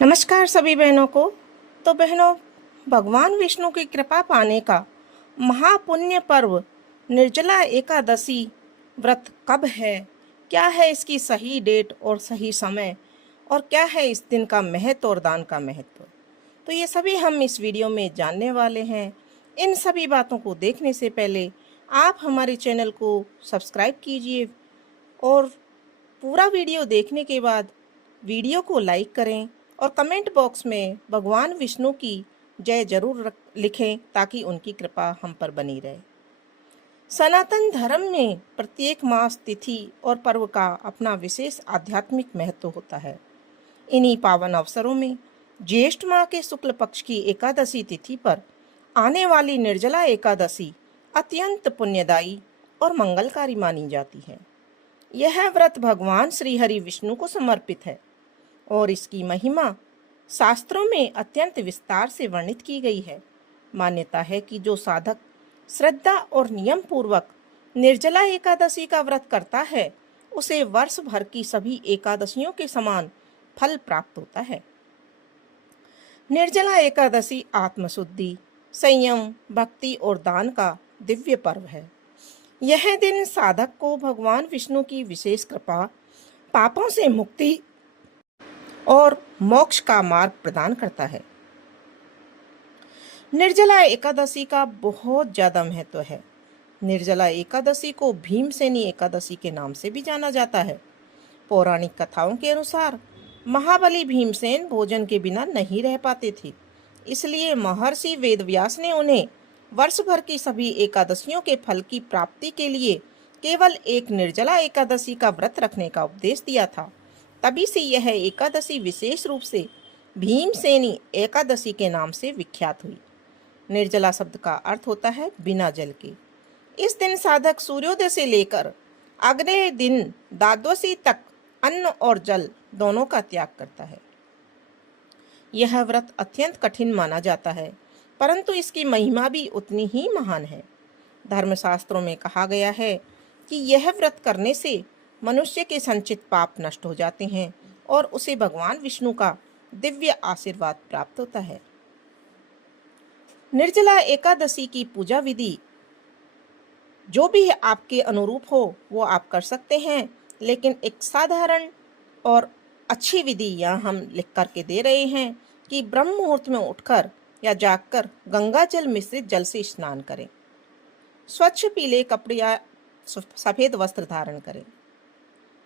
नमस्कार सभी बहनों को। तो बहनों, भगवान विष्णु की कृपा पाने का महापुण्य पर्व निर्जला एकादशी व्रत कब है, क्या है इसकी सही डेट और सही समय, और क्या है इस दिन का महत्व और दान का महत्व, तो ये सभी हम इस वीडियो में जानने वाले हैं। इन सभी बातों को देखने से पहले आप हमारे चैनल को सब्सक्राइब कीजिए और पूरा वीडियो देखने के बाद वीडियो को लाइक करें और कमेंट बॉक्स में भगवान विष्णु की जय जरूर लिखें ताकि उनकी कृपा हम पर बनी रहे। सनातन धर्म में प्रत्येक मास, तिथि और पर्व का अपना विशेष आध्यात्मिक महत्व होता है। इन्हीं पावन अवसरों में ज्येष्ठ माह के शुक्ल पक्ष की एकादशी तिथि पर आने वाली निर्जला एकादशी अत्यंत पुण्यदायी और मंगलकारी मानी जाती है। यह व्रत भगवान श्री हरि विष्णु को समर्पित है और इसकी महिमा शास्त्रों में अत्यंत विस्तार से वर्णित की गई है। मान्यता है कि जो साधक श्रद्धा और नियम पूर्वक निर्जला एकादशी का व्रत करता है उसे वर्ष भर की सभी एकादशियों के समान फल प्राप्त होता है। निर्जला एकादशी आत्मशुद्धि, संयम, भक्ति और दान का दिव्य पर्व है। यह दिन साधक को भगवान विष्णु की विशेष कृपा, पापों से मुक्ति और मोक्ष का मार्ग प्रदान करता है। निर्जला एकादशी का बहुत ज्यादा महत्व है। निर्जला एकादशी को भीमसेनी एकादशी के नाम से भी जाना जाता है। पौराणिक कथाओं के अनुसार महाबली भीमसेन भोजन के बिना नहीं रह पाते थे, इसलिए महर्षि वेदव्यास ने उन्हें वर्ष भर की सभी एकादशियों के फल की प्राप्ति के लिए केवल एक निर्जला एकादशी का व्रत रखने का उपदेश दिया था। तभी से यह एकादशी विशेष रूप से भीमसेनी एकादशी के नाम से विख्यात हुई। निर्जला शब्द का अर्थ होता है बिना जल के। इस दिन साधक सूर्योदय से लेकर अगले दिन द्वादशी तक अन्न और जल दोनों का त्याग करता है। यह व्रत अत्यंत कठिन माना जाता है, परंतु इसकी महिमा भी उतनी ही महान है। धर्मशास्त्रों में कहा गया है कि यह व्रत करने से मनुष्य के संचित पाप नष्ट हो जाते हैं और उसे भगवान विष्णु का दिव्य आशीर्वाद प्राप्त होता है। निर्जला एकादशी की पूजा विधि जो भी आपके अनुरूप हो वो आप कर सकते हैं, लेकिन एक साधारण और अच्छी विधि यहाँ हम लिख करके दे रहे हैं कि ब्रह्म मुहूर्त में उठकर या जागकर गंगा जल मिश्रित जल से स्नान करें, स्वच्छ पीले कपड़े या सफेद वस्त्र धारण करें,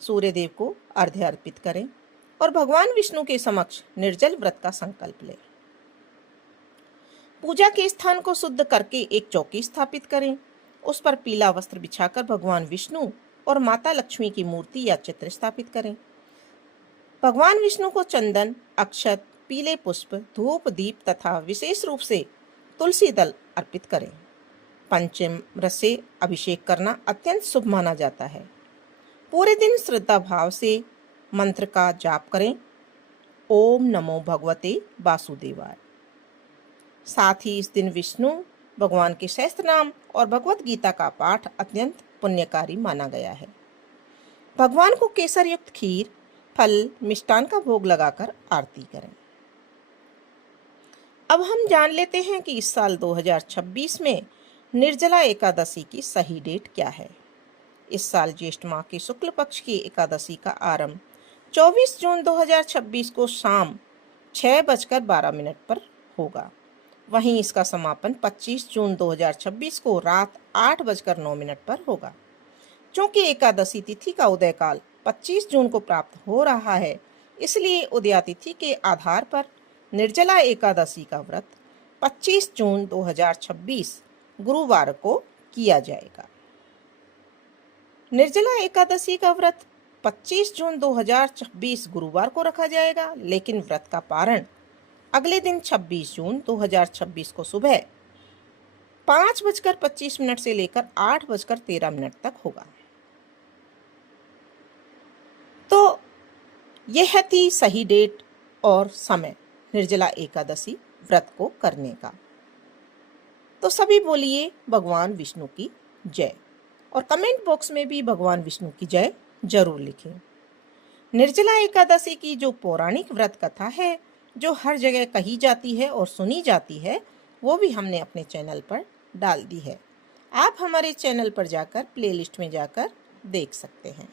सूर्य देव को अर्घ्य अर्पित करें और भगवान विष्णु के समक्ष निर्जल व्रत का संकल्प लें। पूजा के स्थान को शुद्ध करके एक चौकी स्थापित करें, उस पर पीला वस्त्र बिछाकर भगवान विष्णु और माता लक्ष्मी की मूर्ति या चित्र स्थापित करें। भगवान विष्णु को चंदन, अक्षत, पीले पुष्प, धूप, दीप तथा विशेष रूप से तुलसी दल अर्पित करें। पंचामृत से अभिषेक करना अत्यंत शुभ माना जाता है। पूरे दिन श्रद्धा भाव से मंत्र का जाप करें, ओम नमो भगवते वासुदेवाय। साथ ही इस दिन विष्णु भगवान के सहस्त्र नाम और भगवत गीता का पाठ अत्यंत पुण्यकारी माना गया है। भगवान को केसर युक्त खीर, फल, मिष्टान का भोग लगाकर आरती करें। अब हम जान लेते हैं कि इस साल 2026 में निर्जला एकादशी की सही डेट क्या है। इस साल ज्येष्ठ माह के शुक्ल पक्ष की एकादशी का आरंभ 24 जून 2026 को शाम 6:12 पर होगा। वहीं इसका समापन 25 जून 2026 को रात 8:09 पर होगा। क्योंकि एकादशी तिथि का उदय काल 25 जून को प्राप्त हो रहा है, इसलिए उदया तिथि के आधार पर निर्जला एकादशी का व्रत 25 जून 2026 गुरुवार को किया जाएगा। निर्जला एकादशी का व्रत 25 जून 2026 गुरुवार को रखा जाएगा, लेकिन व्रत का पारण अगले दिन 26 जून 2026 को सुबह 5:25 से लेकर 8:13 तक होगा। तो यह थी सही डेट और समय निर्जला एकादशी व्रत को करने का। तो सभी बोलिए भगवान विष्णु की जय और कमेंट बॉक्स में भी भगवान विष्णु की जय जरूर लिखें। निर्जला एकादशी की जो पौराणिक व्रत कथा है जो हर जगह कही जाती है और सुनी जाती है, वो भी हमने अपने चैनल पर डाल दी है। आप हमारे चैनल पर जाकर प्लेलिस्ट में जाकर देख सकते हैं।